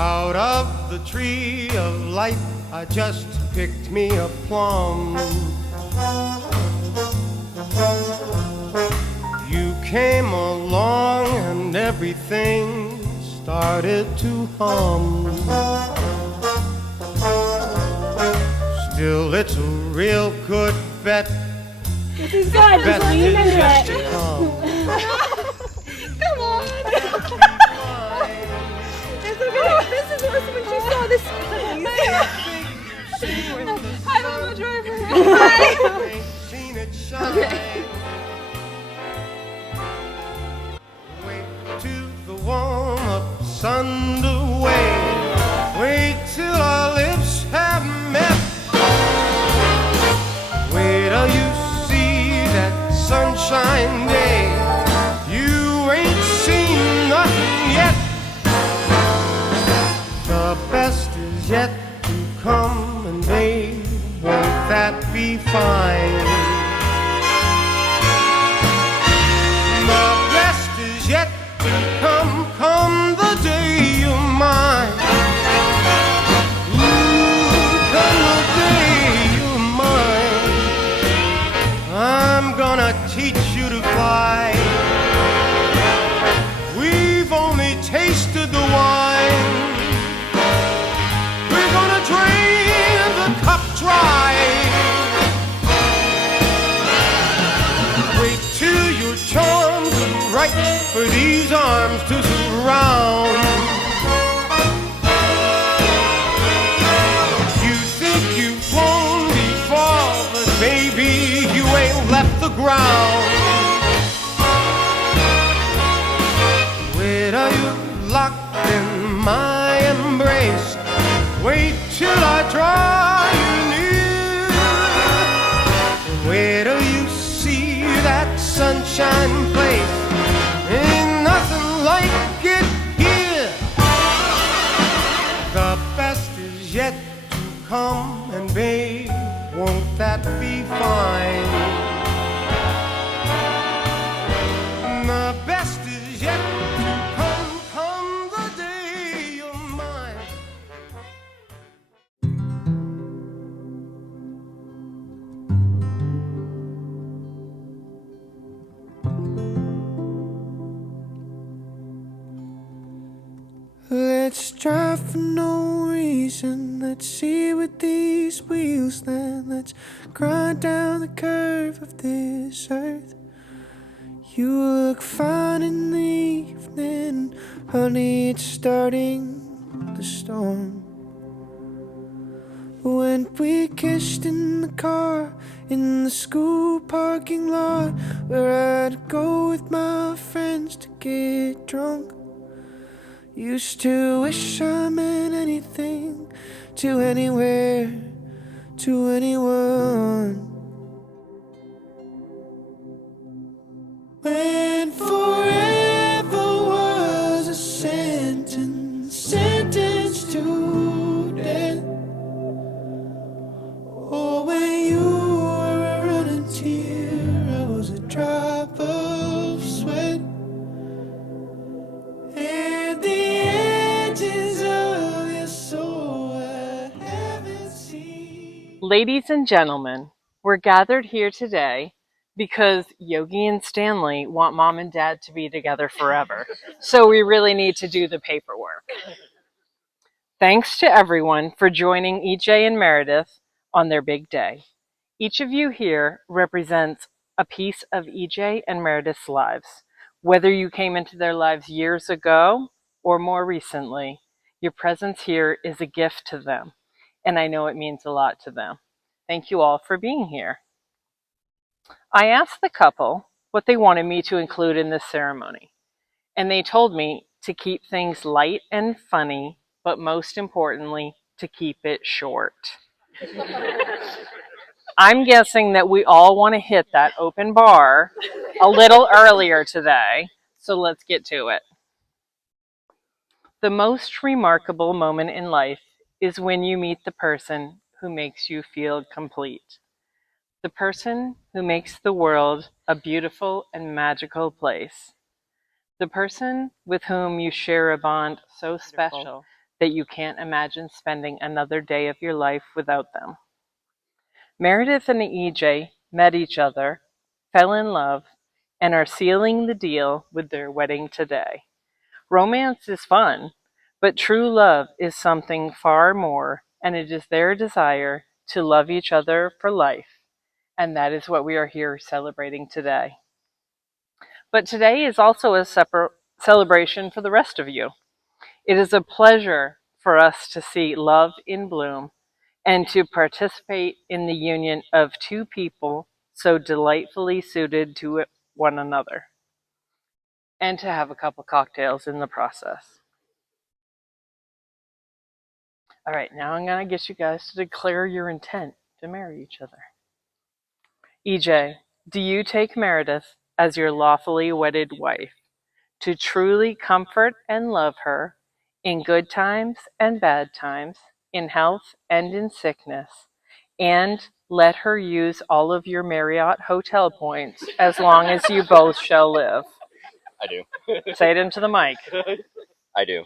Out of the tree of life, I just picked me a plum. You came along and everything started to hum. Still, it's a real good bet. This is good. Best Just lean is into yet it. to come. Come on. It's okay. This is worse when she saw this. Hi, Mama Driver. Hi. Seen it shine. Wait till the warm-up sun to wait. Wait till our lips have met. Wait till you see that sunshine day. You ain't seen nothing yet. The best is yet to come, and babe, won't that be fine? The best is yet to come, come the day you're mine. Ooh, come the day you're mine. I'm gonna teach you to fly. We've only tasted the wine. We're gonna drain the cup dry. Wait till your charms are right for these arms to surround. You think you've flown before, but baby, you ain't left the ground. Wait, are you locked in my embrace? Wait till I draw you near. Wait till you see that sunshine place. Ain't nothing like it here. The best is yet to come, and babe, won't that be fine? The best is yet to come, come the day you're mine. Let's drive for no reason. Let's see with these wheels. Then let's grind down the curve of this earth. You look fine in the evening, honey, it's starting to storm. When we kissed in the car, in the school parking lot, where I'd go with my friends to get drunk. Used to wish I meant anything to anywhere, to anyone. When forever was a sentence, sentenced to death. Oh, when you were a running tear, I was a drop of sweat. And the edges of your soul I haven't seen. Ladies and gentlemen, we're gathered here today because Yogi and Stanley want Mom and Dad to be together forever. So we really need to do the paperwork. Thanks to everyone for joining EJ and Meredith on their big day. Each of you here represents a piece of EJ and Meredith's lives. Whether you came into their lives years ago or more recently, your presence here is a gift to them, and I know it means a lot to them. Thank you all for being here. I asked the couple what they wanted me to include in this ceremony, and they told me to keep things light and funny, but most importantly, to keep it short. I'm guessing that we all want to hit that open bar a little earlier today, so let's get to it. The most remarkable moment in life is when you meet the person who makes you feel complete. The person who makes the world a beautiful and magical place. The person with whom you share a bond so special that you can't imagine spending another day of your life without them. Meredith and EJ met each other, fell in love, and are sealing the deal with their wedding today. Romance is fun, but true love is something far more, and it is their desire to love each other for life. And that is what we are here celebrating today. But today is also a separate celebration for the rest of you. It is a pleasure for us to see love in bloom and to participate in the union of two people so delightfully suited to one another, and to have a couple cocktails in the process. All right, now I'm going to get you guys to declare your intent to marry each other. EJ, do you take Meredith as your lawfully wedded wife to truly comfort and love her in good times and bad times, in health and in sickness, and let her use all of your Marriott hotel points as long as you both shall live? I do. Say it into the mic. I do.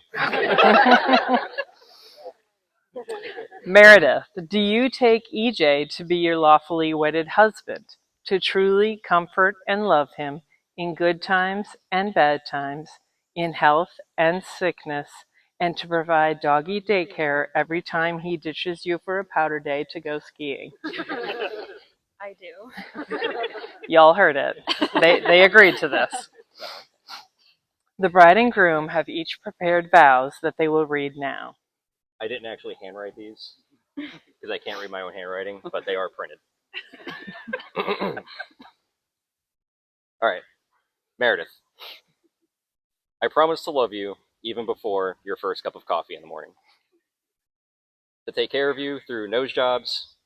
Meredith, do you take EJ to be your lawfully wedded husband, to truly comfort and love him in good times and bad times, in health and sickness, and to provide doggy daycare every time he ditches you for a powder day to go skiing? I do. Y'all heard it. They agreed to this. The bride and groom have each prepared vows that they will read now. I didn't actually handwrite these because I can't read my own handwriting, but they are printed. All right. Meredith, I promise to love you even before your first cup of coffee in the morning, to take care of you through nose jobs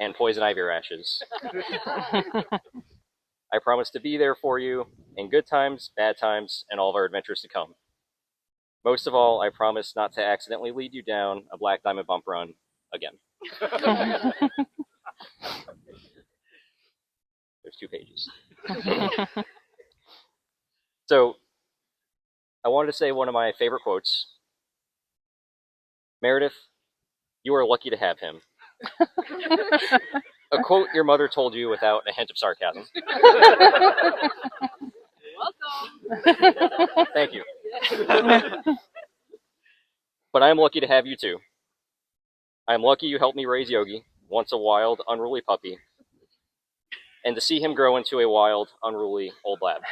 and poison ivy rashes. I promise to be there for you in good times, bad times, and all of our adventures to come. Most of all, I promise not to accidentally lead you down a black diamond bump run again. There's 2 pages. So, I wanted to say one of my favorite quotes. Meredith, you are lucky to have him. A quote your mother told you without a hint of sarcasm. Welcome. Thank you. But I am lucky to have you too. I am lucky you helped me raise Yogi, once a wild, unruly puppy, and to see him grow into a wild, unruly old lab.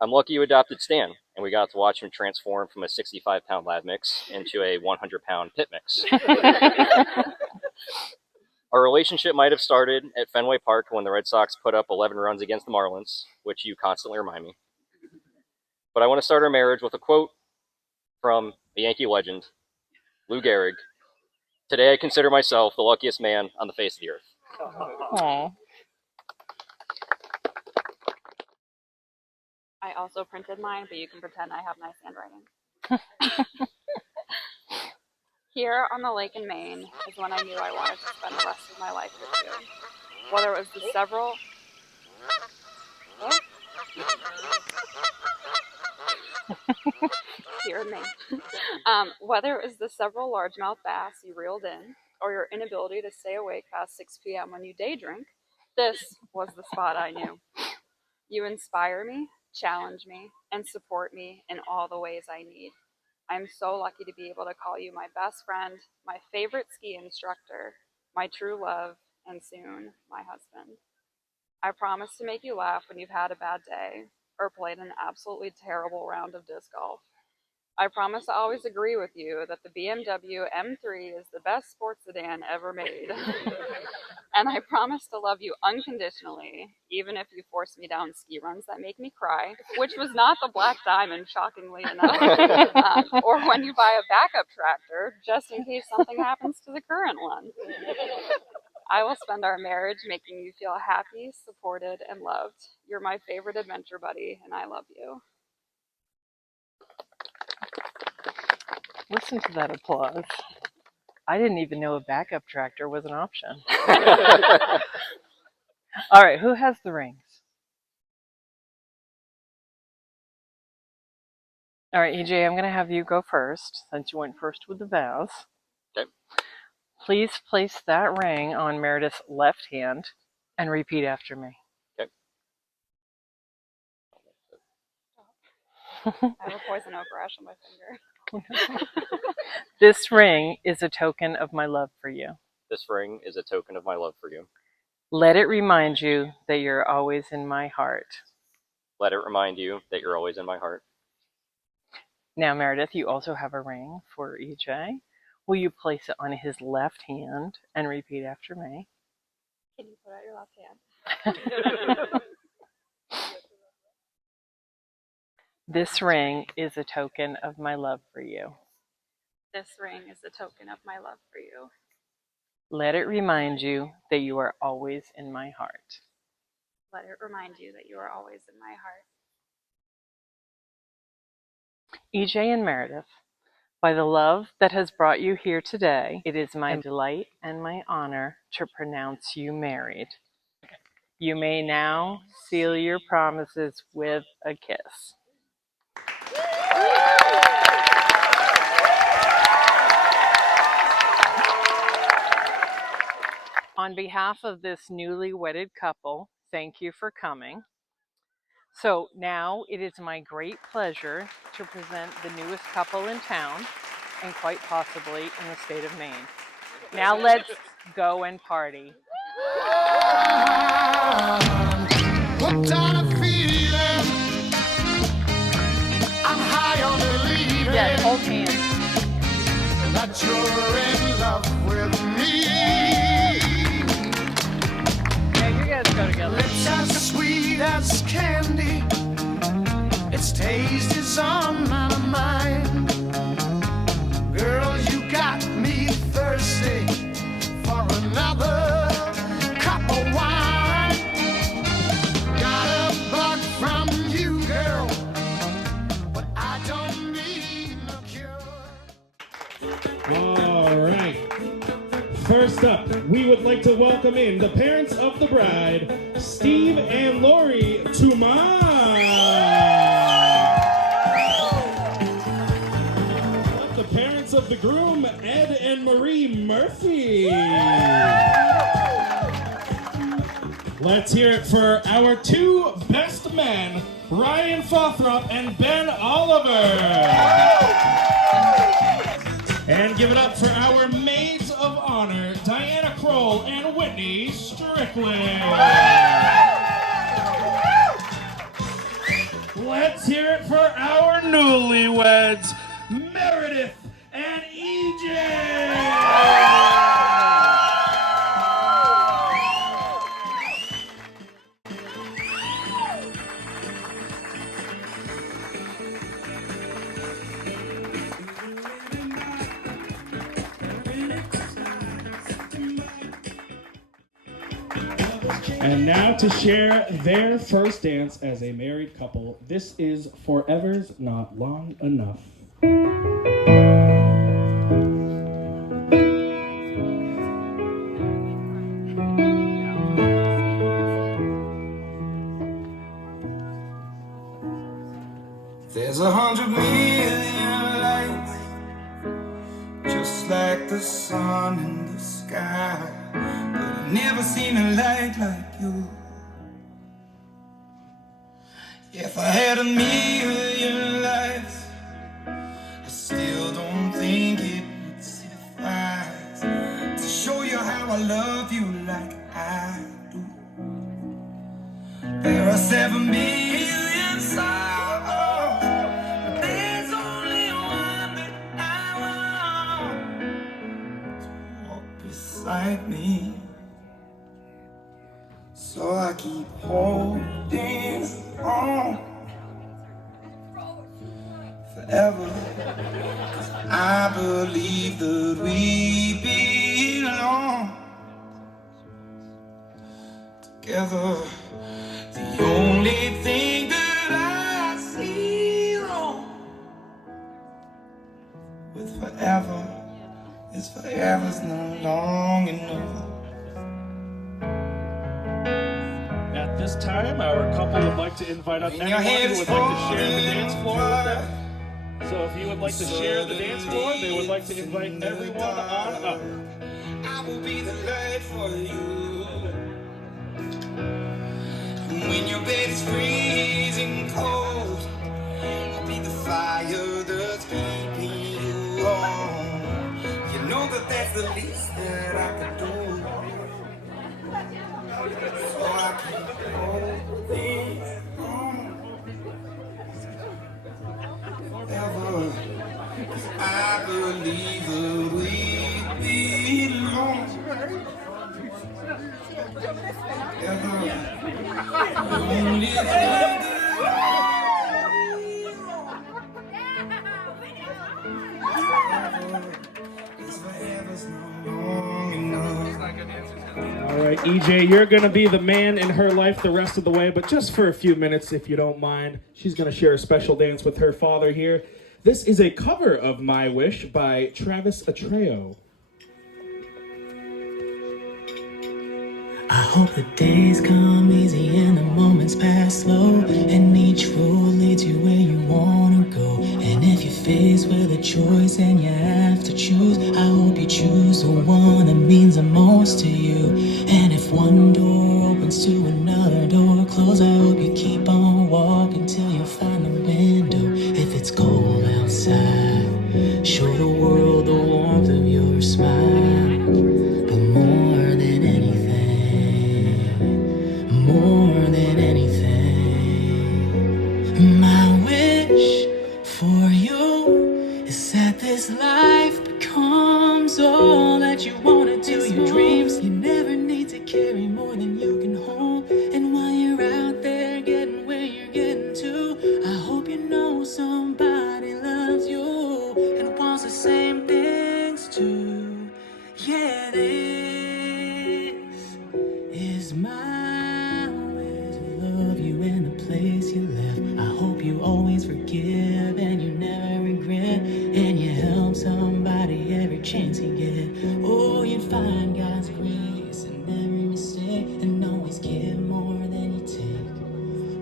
I'm lucky you adopted Stan, and we got to watch him transform from a 65-pound lab mix into a 100-pound pit mix. Our relationship might have started at Fenway Park when the Red Sox put up 11 runs against the Marlins, which you constantly remind me. But I want to start our marriage with a quote from the Yankee legend, Lou Gehrig. Today I consider myself the luckiest man on the face of the earth. Aww. I also printed mine, but you can pretend I have nice handwriting. Here on the lake in Maine is when I knew I wanted to spend the rest of my life with you. Whether it was the several... What? Here in Maine. Whether it was the several largemouth bass you reeled in, or your inability to stay awake past 6 p.m. when you day drink, this was the spot I knew. You inspire me, challenge me, and support me in all the ways I need. I'm so lucky to be able to call you my best friend, my favorite ski instructor, my true love, and soon, my husband. I promise to make you laugh when you've had a bad day or played an absolutely terrible round of disc golf. I promise to always agree with you that the BMW M3 is the best sports sedan ever made. And I promise to love you unconditionally, even if you force me down ski runs that make me cry, which was not the Black Diamond, shockingly enough, or when you buy a backup tractor, just in case something happens to the current one. I will spend our marriage making you feel happy, supported, and loved. You're my favorite adventure buddy, and I love you. Listen to that applause. I didn't even know a backup tractor was an option. All right, who has the rings? All right, EJ, I'm going to have you go first since you went first with the vows. Okay. Please place that ring on Meredith's left hand and repeat after me. Okay. I have a poison oak rash on my finger. This ring is a token of my love for you. This ring is a token of my love for you. Let it remind you that you're always in my heart. Let it remind you that you're always in my heart. Now, Meredith, you also have a ring for EJ. Will you place it on his left hand and repeat after me? Can you put out your left hand? This ring is a token of my love for you. This ring is a token of my love for you. Let it remind you that you are always in my heart. Let it remind you that you are always in my heart. EJ and Meredith, by the love that has brought you here today, it is my delight and my honor to pronounce you married. You may now seal your promises with a kiss. On behalf of this newly wedded couple, thank you for coming. So now it is my great pleasure to present the newest couple in town, and quite possibly in the state of Maine. Now let's go and party. Hooked on a feeling, I'm high on believing Yeah, hold hands. that you're in love with me. Yeah, you guys go together. Lips as sweet as candy, its taste is on my mind. Girl, you got me thirsty for another cup of wine. Got a bug from you, girl, but I don't need no cure. All right. First up, we would like to welcome in the parents of the bride, Steve and Lori Tumai. The parents of the groom, Ed and Marie Murphy. Let's hear it for our two best men, Ryan Fothrop and Ben Oliver. And give it up for our maids of honor, Diana Kroll and Whitney Strickland. Let's hear it for our newlyweds, Meredith and EJ. And now to share their first dance as a married couple, this is Forever's Not Long Enough. There's 100 million lights, just like the sun in the sky, but I've never seen a light like you. If I had a million lives, I still don't think it would suffice to show you how I love you like I do. There are 7 billion souls, but there's only one that I want to walk beside me. So I keep holding on forever, 'cause I believe that we belong together. The only thing that I see wrong with forever is forever's not long enough. At this time, our couple would like to invite up anyone who would like to share the dance floor with them. if you would like to share the dance floor, they would like to invite everyone on up. I will be the light for you. When your bed is freezing cold, I'll be the fire that's keeping you warm. You know that that's the least that I can do. So I can hold things on forever. 'Cause I believe that we belong together. Only thing All right, EJ, you're going to be the man in her life the rest of the way, but just for a few minutes, if you don't mind. She's going to share a special dance with her father here. This is a cover of My Wish by Travis Atreo. I hope the days come easy and the moments pass slow, and each road leads you where you wanna go. And if you're faced with a choice and you have to choose, I hope you choose the one that means the most to you. And if one door opens to another door close, I hope you keep on walking till you find the window. If it's cold outside, show the world the warmth of your smile. But more than anything, my wish for you is that this life becomes all that you wanna do. Your dreams, you never need to carry more than you can hold. And while you're out there getting where you're getting to, I hope you know somebody loves you and wants the same things too. Yeah, this is my way to love you in the place you left. I hope you always forgive and you never regret, and you help somebody every chance you get. Oh, you'd find God's grace in every mistake, and always give more than you take.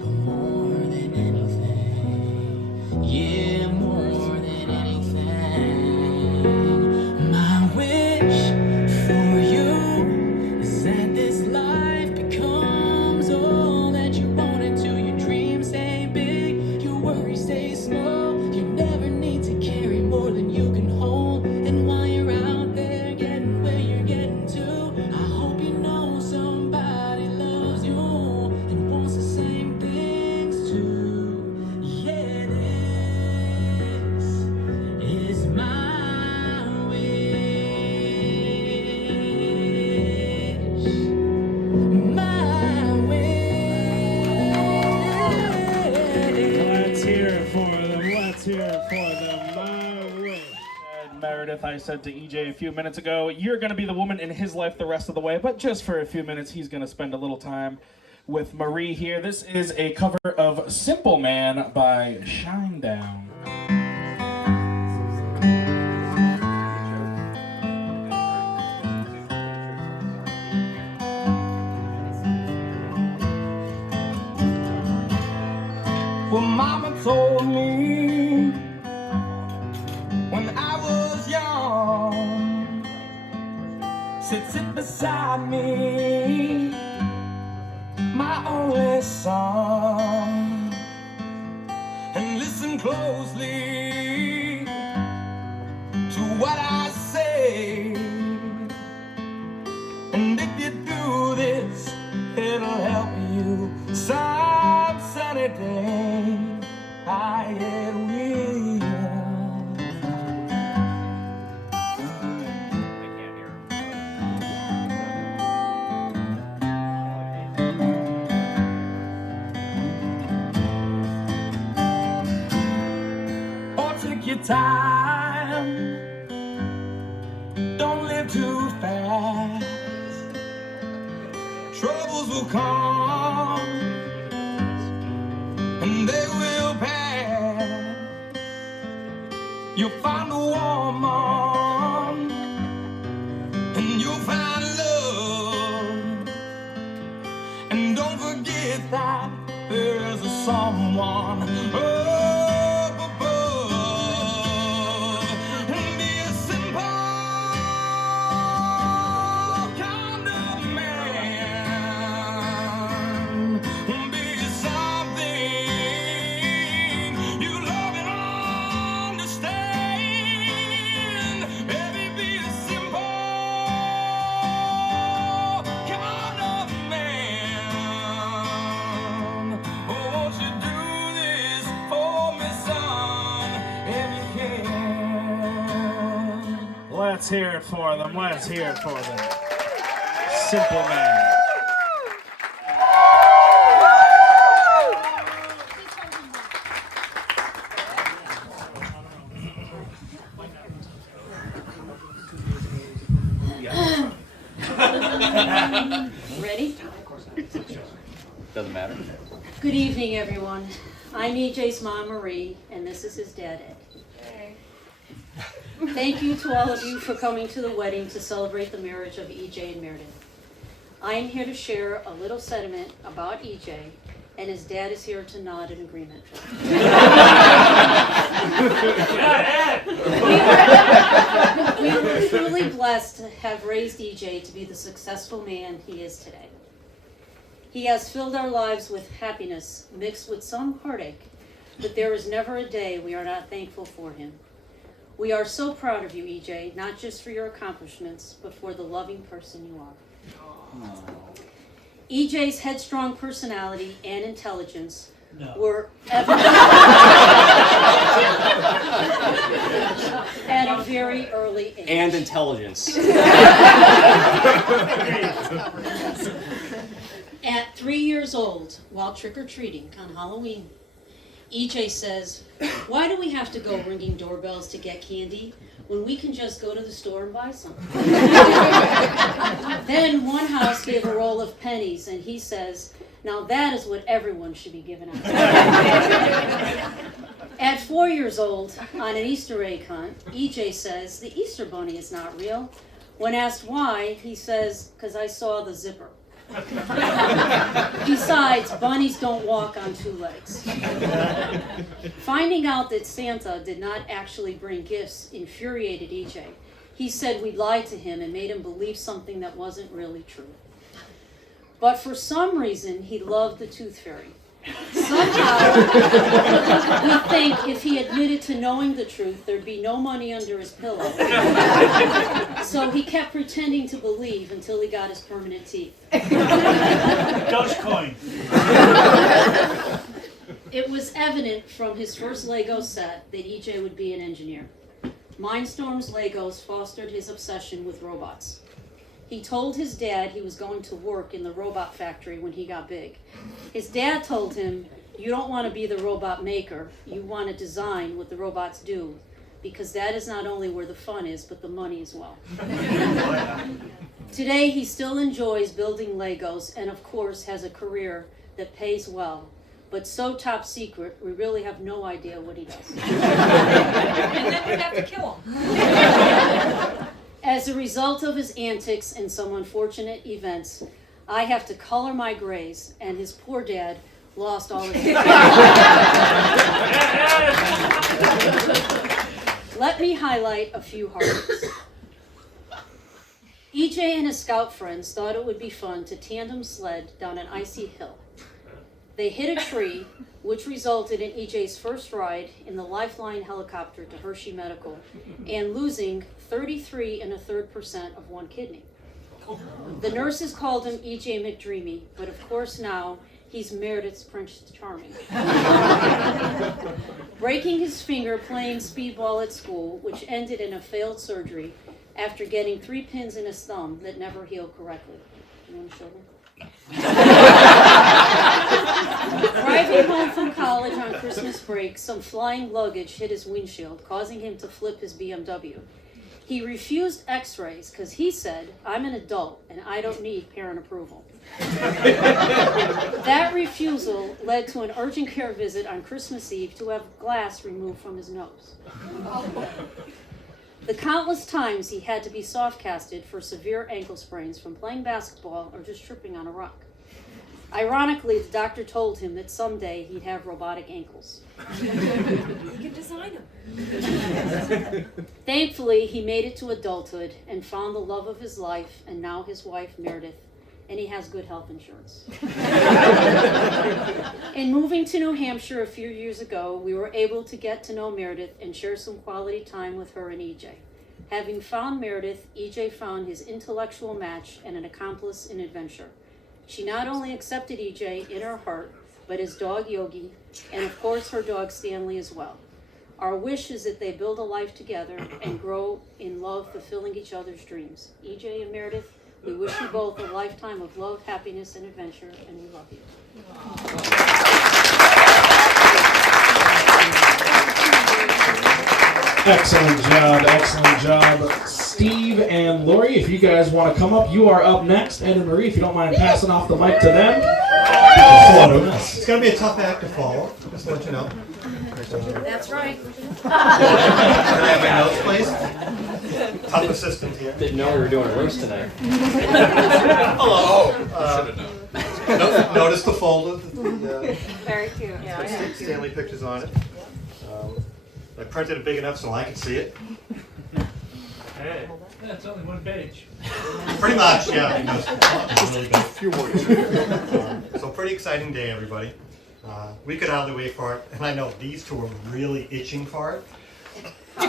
But more than anything, yeah, more than anything, my wish for you is that this life becomes all that you wanted to. Your dreams stay big, your worries stay small. You never need to carry more than you can hold. And while you're out there getting where you're getting to, I hope you know somebody loves you and wants the same things too. Yeah, this is my wish. My wish. Let's hear it for them. Let's hear it for them. My wish. And Meredith, I said to EJ a few minutes ago, you're going to be the woman in his life the rest of the way, but just for a few minutes, he's going to spend a little time with Marie here. This is a cover of Simple Man by Shinedown. Well, Mama told me when I was young, said sit beside me, my only son, and listen closely to what I say. And if you do this, it'll help you some sunny day. I it will. Oh, take your time, don't live too fast. Troubles will come and they will pass. You'll find a woman and you'll find love. And don't forget that there's a someone up above. Let's hear it for them. Let's hear it for them. Simple man. Ready? Doesn't matter. Good evening, everyone. I'm EJ's mom, Marie, and this is his dad, Ed. Hey. Thank you to all of you for coming to the wedding to celebrate the marriage of EJ and Meredith. I am here to share a little sentiment about EJ, and his dad is here to nod in agreement. We were truly blessed to have raised EJ to be the successful man he is today. He has filled our lives with happiness mixed with some heartache, but there is never a day we are not thankful for him. We are so proud of you, EJ, not just for your accomplishments, but for the loving person you are. EJ's headstrong personality and intelligence were evident at a very early age. And intelligence. At 3 years old, while trick-or-treating on Halloween, EJ says, "Why do we have to go ringing doorbells to get candy when we can just go to the store and buy some?" Then one house gave a roll of pennies, and he says, "Now that is what everyone should be given out." At 4 years old, on an Easter egg hunt, EJ says, "The Easter Bunny is not real." When asked why, he says, "'Cause I saw the zipper." Besides, bunnies don't walk on two legs. Finding out that Santa did not actually bring gifts infuriated EJ. He said we lied to him and made him believe something that wasn't really true. But for some reason, he loved the Tooth Fairy. Somehow, we think if he admitted to knowing the truth, there'd be no money under his pillow. So he kept pretending to believe until he got his permanent teeth. Dogecoin. It was evident from his first Lego set that EJ would be an engineer. Mindstorm's Legos fostered his obsession with robots. He told his dad he was going to work in the robot factory when he got big. His dad told him, "You don't want to be the robot maker, you want to design what the robots do, because that is not only where the fun is, but the money as well." Today, he still enjoys building Legos and, of course, has a career that pays well, but so top secret, we really have no idea what he does. And then we'd have to kill him. As a result of his antics and some unfortunate events, I have to color my grays, and his poor dad lost all of his Let me highlight a few heartaches. EJ and his scout friends thought it would be fun to tandem sled down an icy hill. They hit a tree, which resulted in EJ's first ride in the Lifeline helicopter to Hershey Medical and losing 33.33% of one kidney. The nurses called him EJ McDreamy, but of course now he's Meredith's Prince Charming. Breaking his finger playing speedball at school, which ended in a failed surgery after getting 3 pins in his thumb that never healed correctly. You want to show them? Driving home from college on Christmas break, some flying luggage hit his windshield, causing him to flip his BMW. He refused x-rays because he said, "I'm an adult and I don't need parent approval." That refusal led to an urgent care visit on Christmas Eve to have glass removed from his nose. The countless times he had to be soft-casted for severe ankle sprains from playing basketball or just tripping on a rock. Ironically, the doctor told him that someday he'd have robotic ankles. You can design them. Thankfully, he made it to adulthood and found the love of his life, and now his wife, Meredith, and he has good health insurance. In moving to New Hampshire a few years ago, we were able to get to know Meredith and share some quality time with her and EJ. Having found Meredith, EJ found his intellectual match and an accomplice in adventure. She not only accepted EJ in her heart, but his dog Yogi, and of course her dog Stanley as well. Our wish is that they build a life together and grow in love, fulfilling each other's dreams. EJ and Meredith, we wish you both a lifetime of love, happiness, and adventure, and we love you. Excellent job, excellent job. Steve and Lori, if you guys want to come up, you are up next. Ed and Marie, if you don't mind passing off the mic to them. It's going to be a tough act to follow, just to let you know. That's right. Can I have my notes, please? Tough assistant here. Didn't know we were doing a roast tonight. Hello. Notice the folder. Very cute. Yeah, Stanley pictures on it. I printed it big enough so I could see it. Hey, that's only one page. Pretty much, yeah. Few words. So pretty exciting day, everybody. We could hardly wait for it, and I know these two are really itching for it. Come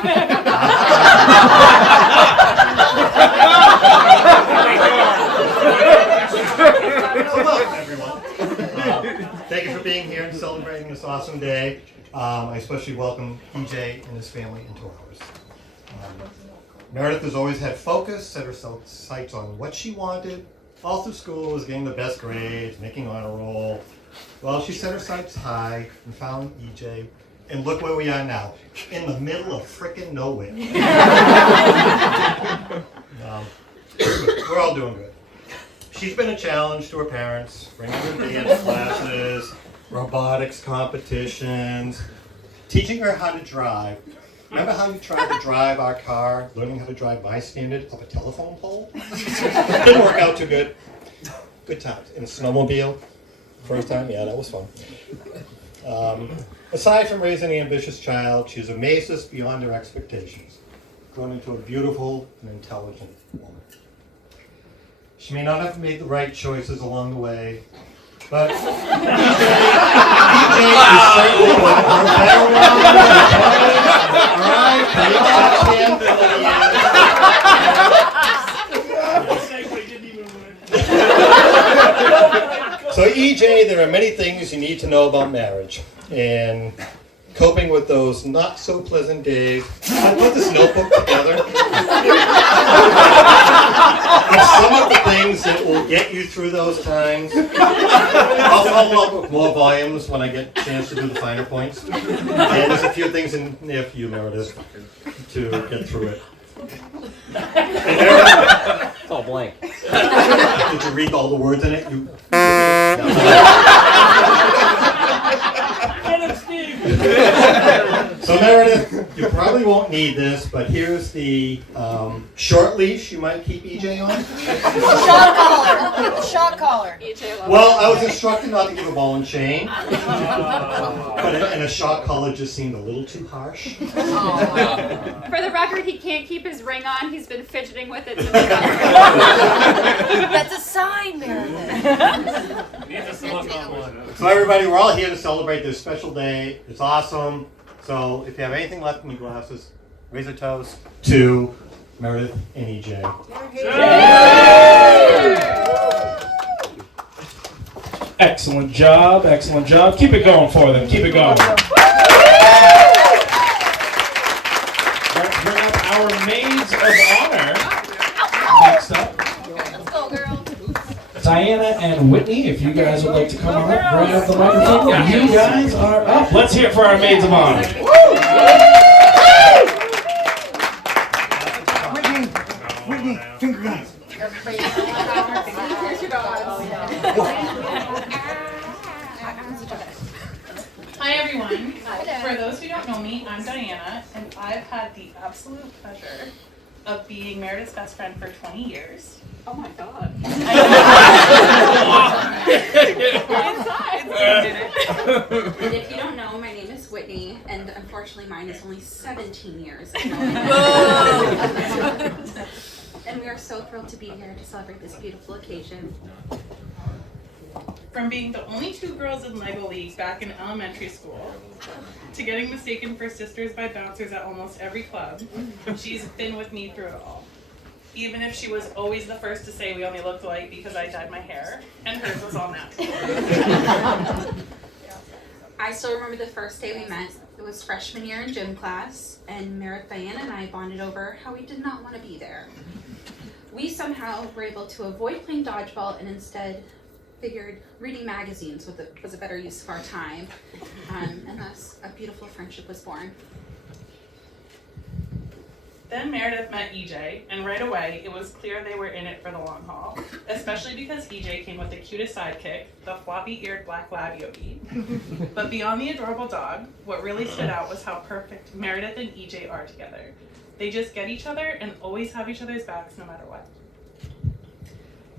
on, everyone. Thank you for being here and celebrating this awesome day. I especially welcome EJ and his family into ours. Meredith has always had focus, set her sights on what she wanted. All through school was getting the best grades, making honor roll. Well, she set her sights high and found EJ, and look where we are now, in the middle of frickin' nowhere. We're all doing good. She's been a challenge to her parents, bringing her dance classes, robotics competitions, teaching her how to drive. Remember how you tried to drive our car, learning how to drive my standard up a telephone pole? Didn't work out too good. Good times. In a snowmobile, first time, yeah, that was fun. Aside from raising an ambitious child, she's amazed us beyond her expectations, grown into a beautiful and intelligent woman. She may not have made the right choices along the way, but EJ is certainly one of her better ones. All right, can you clap him for the So EJ, there are many things you need to know about marriage and coping with those not so pleasant days. I put this notebook together. With some of the things that will get you through those times. I'll follow up with more volumes when I get a chance to do the finer points. And there's a few things in there for you, Meredith, to get through it. And Meredith, It's all blank. did you read all the words in it? No. So Meredith, you probably won't need this, but here's the short leash you might keep EJ on. Shock collar. Shock collar. Well, I was instructed not to give a ball and chain, and a shock collar just seemed a little too harsh. For the record, he can't keep his ring on. He's been fidgeting with it since That's a sign, Meredith. So everybody, we're all here to celebrate this special day. It's awesome. So if you have anything left in your glasses, raise a toast to Meredith and EJ. Excellent job, excellent job. Keep it going for them, keep it going. Let's bring up our maids of honor. Next up, Let's go, girl. Diana and Whitney, if you guys would like to come on up, grab the microphone. You guys are up. Let's hear it for our maids of honor. Whitney, finger guns. Hi everyone. For those who don't know me, I'm Diana, and I've had the absolute pleasure of being Meredith's best friend for 20 years. Oh my god. And if you don't know, my name is Whitney, and unfortunately mine is only 17 years. And we are so thrilled to be here to celebrate this beautiful occasion. From being the only two girls in Lego League back in elementary school, to getting mistaken for sisters by bouncers at almost every club, she's been with me through it all. Even if she was always the first to say we only looked alike because I dyed my hair, and hers was all natural. I still remember the first day we met. It was freshman year in gym class, and Meredith, Diane, and I bonded over how we did not want to be there. We somehow were able to avoid playing dodgeball and instead figured reading magazines was a better use of our time, and thus a beautiful friendship was born. Then Meredith met EJ, and right away it was clear they were in it for the long haul, especially because EJ came with the cutest sidekick, the floppy-eared black lab Yogi. But beyond the adorable dog, what really stood out was how perfect Meredith and EJ are together. They just get each other and always have each other's backs no matter what.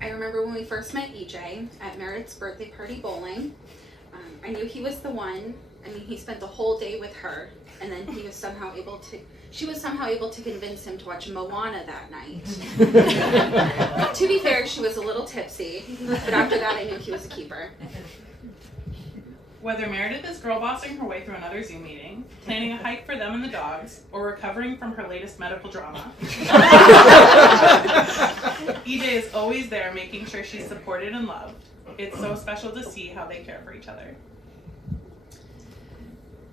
I remember when we first met EJ at Meredith's birthday party bowling. I knew he was the one. I mean, he spent the whole day with her, and then she was somehow able to convince him to watch Moana that night. To be fair, she was a little tipsy, but after that I knew he was a keeper. Whether Meredith is girl-bossing her way through another Zoom meeting, planning a hike for them and the dogs, or recovering from her latest medical drama, EJ is always there making sure she's supported and loved. It's so special to see how they care for each other.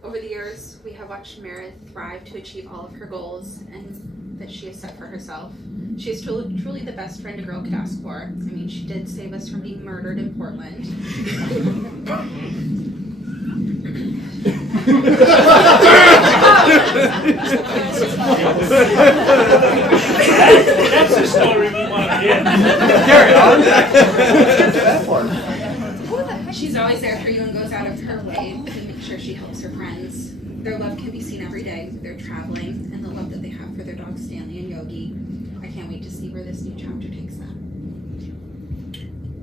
Over the years, we have watched Meredith thrive to achieve all of her goals and that she has set for herself. She is truly the best friend a girl could ask for. I mean, she did save us from being murdered in Portland. That's the story we want to hear. Carry on. She's always there for you and goes out of her way to make sure she helps her friends. Their love can be seen every day. They're traveling, and the love that they have for their dogs Stanley and Yogi. I can't wait to see where this new chapter takes them.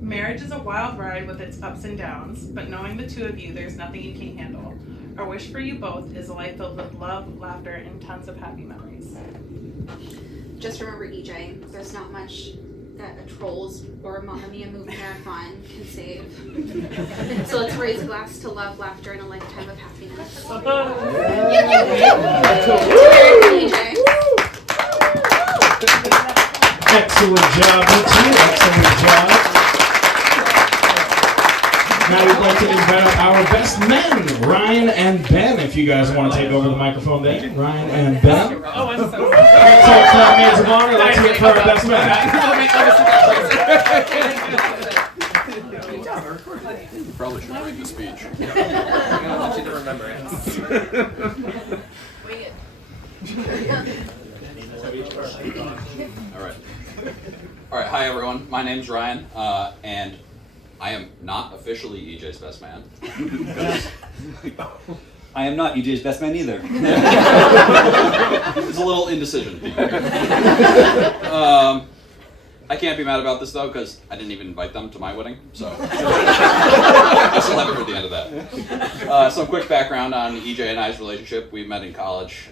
Marriage is a wild ride with its ups and downs, but knowing the two of you, there's nothing you can't handle. Our wish for you both is a life filled with love, laughter, and tons of happy memories. Just remember, EJ, there's not much that a Trolls or Mamma Mia movie marathon can save. So let's raise a glass to love, laughter, and a lifetime of happiness. To EJ. Excellent job, Mitzi. Excellent job. Now we'd like to invite up our best men, Ryan and Ben, if you guys want to take over the microphone there. Ryan and Ben. Oh, I'm so So it's not maids of honor. Let's hear it for our best men. Probably should write the speech. I want you to remember it. All right. Hi, everyone. My name's Ryan, and I am not officially EJ's best man. I am not EJ's best man either. There's a little indecision. I can't be mad about this though, because I didn't even invite them to my wedding, so I still haven't heard the end of that. Some quick background on EJ and I's relationship. We met in college.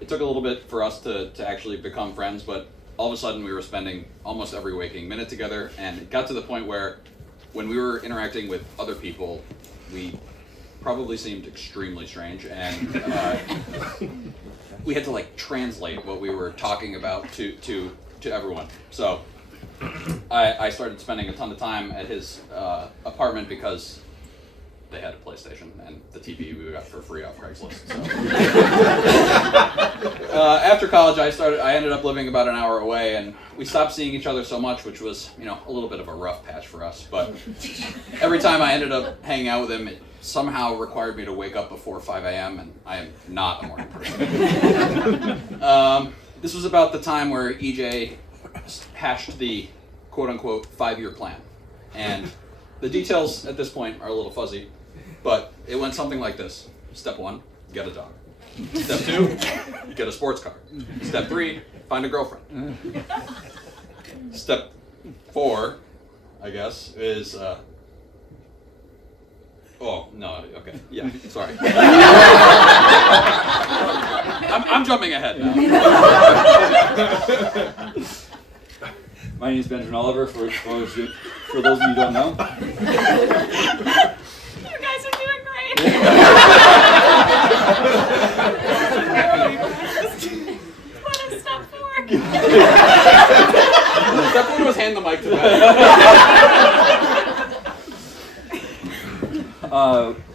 It took a little bit for us to actually become friends, but all of a sudden we were spending almost every waking minute together, and it got to the point where when we were interacting with other people, we probably seemed extremely strange, and we had to like translate what we were talking about to everyone. So I started spending a ton of time at his apartment because they had a PlayStation and the TV we got for free off Craigslist. So. After college, I ended up living about an hour away, and we stopped seeing each other so much, which was, a little bit of a rough patch for us. But every time I ended up hanging out with him, it somehow required me to wake up before 5 a.m., and I am not a morning person. This was about the time where EJ hatched the quote-unquote 5-year plan. And the details at this point are a little fuzzy, but it went something like this. Step 1, get a dog. Step 2, get a sports car. Step 3, find a girlfriend. Step 4, I guess, is... Oh, no, okay, yeah, sorry. I'm jumping ahead now. My name is Benjamin Oliver, for those of you who don't know. You guys are doing great. What is step 4? Step 1 was hand the mic to Ben.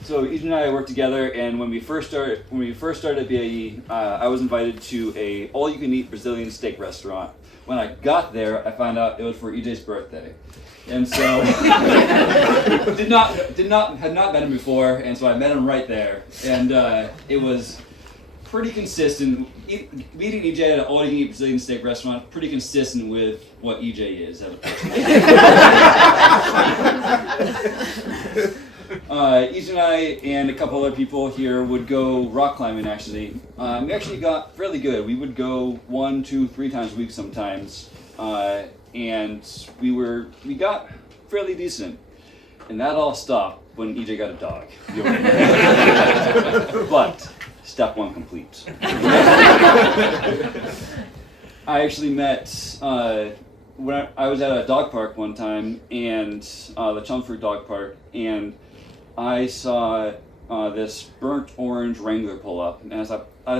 So EJ and I worked together, and when we first started at BAE, I was invited to a all-you-can-eat Brazilian steak restaurant. When I got there, I found out it was for EJ's birthday, and so had not met him before, and so I met him right there, and it was pretty consistent. Meeting EJ at an all-you-can-eat Brazilian steak restaurant, pretty consistent with what EJ is as a person. EJ and I and a couple other people here would go rock climbing, actually. We actually got fairly good. We would go 1, 2, 3 times a week sometimes. And we got fairly decent. And that all stopped when EJ got a dog. But step 1 complete. I actually met when I was at a dog park one time, and the Chelmsford Dog Park, and I saw this burnt orange Wrangler pull up, and I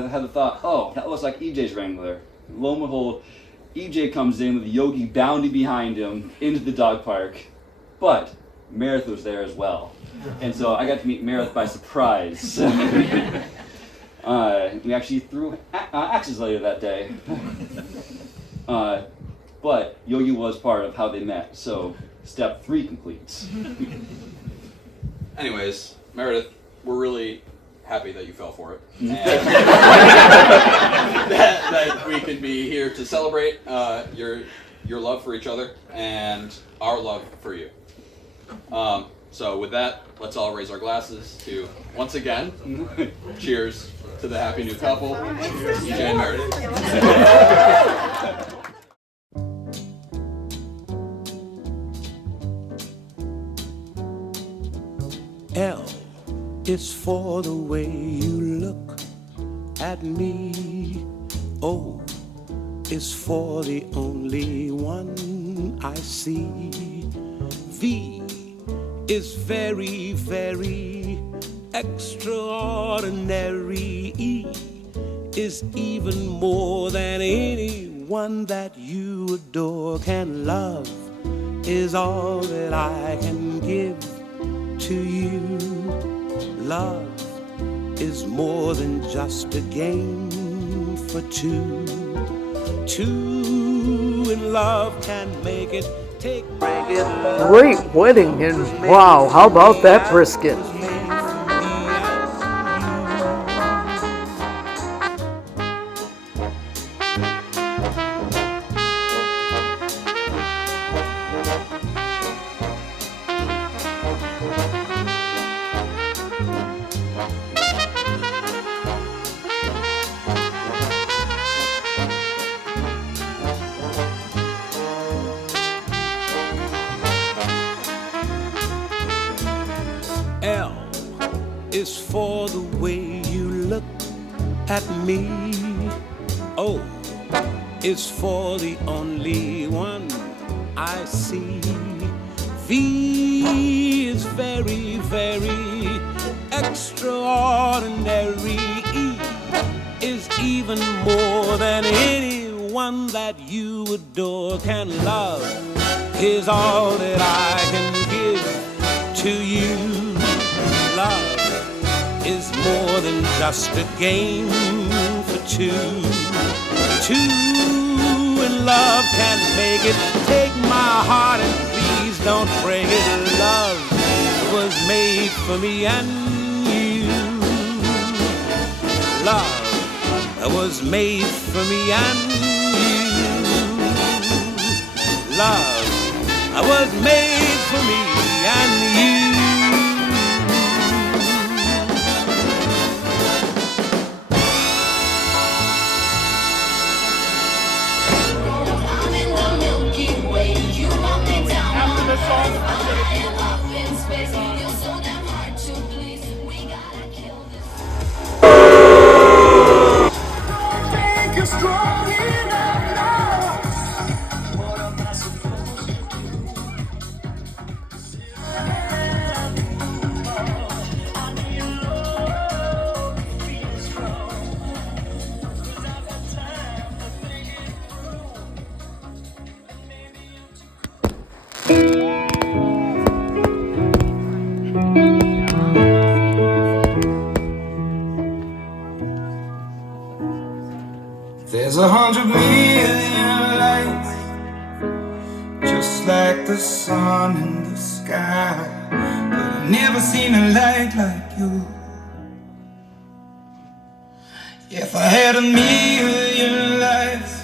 had the thought, oh, that looks like EJ's Wrangler. Lo and behold, EJ comes in with Yogi bounding behind him into the dog park, but Meredith was there as well, and so I got to meet Meredith by surprise. We actually threw axes later that day. But Yogi was part of how they met, so step 3 complete. Anyways, Meredith, we're really happy that you fell for it. And that we could be here to celebrate your love for each other and our love for you. So with that, let's all raise our glasses to, once again, cheers to the happy new couple, EJ and Meredith. L is for the way you look at me. O is for the only one I see. V is very, very extraordinary. E is even more than anyone that you adore can love. Is all that I can give to you. Love is more than just a game for two. Two in love can make it, bring it. Great wedding, and wow, how about that brisket? L is for the way you look at me. O is for the only one I see. V is very, very extraordinary. E is even more than anyone that you adore can love. Is all that I can give to you. Love is more than just a game for two. Two in love can make it. Take my heart and please don't break it. Love was made for me and you. Love was made for me and you. Love was made for me and you. There's 100 million lights, just like the sun in the sky, but I've never seen a light like you. If I had a million lives,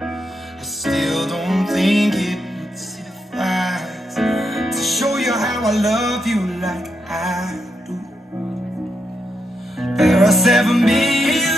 I still don't think it would suffice to show you how I love you like I do. There are 7 billion